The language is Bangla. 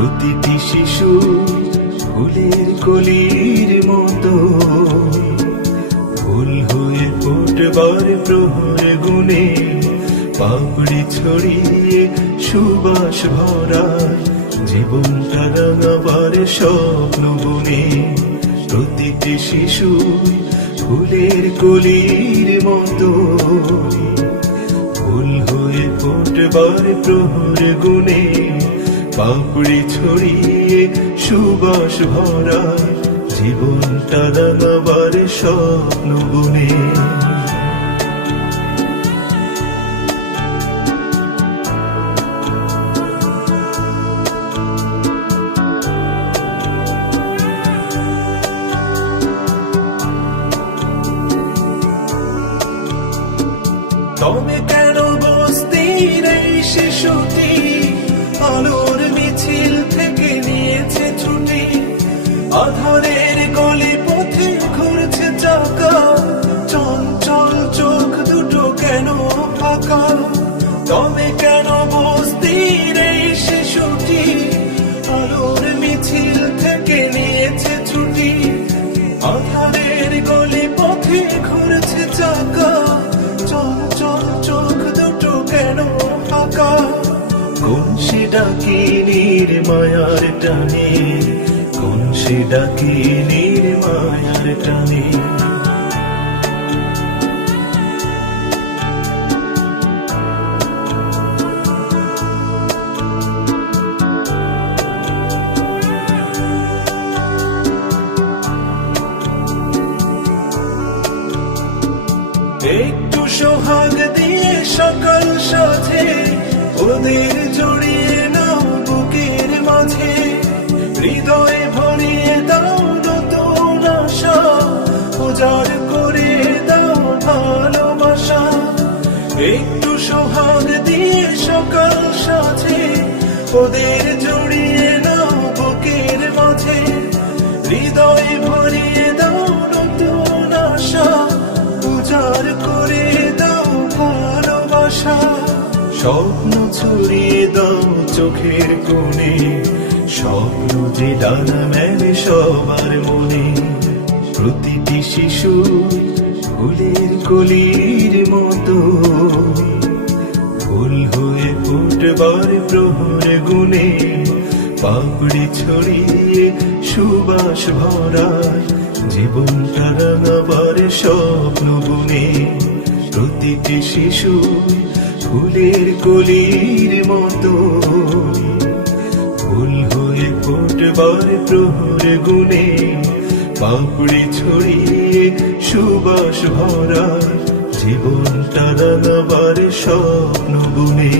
প্রতিটি শিশু ফুলের কলির মতো ফুল হয়ে ফুটবার প্রহর গুনে পাপড়ি ছড়িয়ে সুবাস ভরায় জীবনটা রাঙাবার স্বপ্ন বুনে। প্রতিটি শিশু ফুলের কলির মতো ফুল হয়ে ফুটবার প্রহর গুনে পাপড়ি ছড়িয়ে সুবাস ভরায় জীবনটা রাঙাবার স্বপ্ন বুনে। তবে কেন বস্তির এই শিশুটি আলোর মিছিল থেকে নিয়েছে ছুটি? আধারের গলি পথে ঘুরছে চাকা, চঞ্চল চোখ দুটো কেন ফাঁকা? তবে কেন বস্তির এই শিশুটি আলোর মিছিল থেকে নিয়েছে ছুটি? আধারের গলি পথে ঘুরছে চাকা, চঞ্চল চোখ দুটো কেন ফাঁকা? কোন সে ডাকিনীর মায়ার টানে, কোন সে ডাকিনীর মায়ার টানে? একটু সোহাগ দিয়ে সকাল সাথে ওদের জড়িয়ে নাও বুকের মাঝে, হৃদয়ে ভরিয়ে দাও নতুন আশা, উজাড় করে দাও ভালোবাসা। একটু সোহাগ দিয়ে সকাল সাথে ওদের জড়িয়ে নাও বুকের মাঝে, হৃদয়ে ভরিয়ে দাও নতুন আশা, উজাড় করে দাও ভালোবাসা। স্বপ্ন ছড়িয়ে দাও চোখের কোণে, স্বপ্ন যে ডানা মেলে সবার মনে। প্রতিটি শিশু ফুলের কলির মতো ফুল হয়ে ফুটবার প্রহর গুনে পাপড়ি ছড়িয়ে সুবাস ভরায় জীবনটা রাঙাবার স্বপ্ন বুনে। প্রতিটি শিশু ফুলের কলির মতো ফুল হয়ে ফুটবার প্রহর গুনে পাপড়ি ছড়িয়ে সুবাস ভরায় জীবনটা রাঙাবার স্বপ্ন বুনে।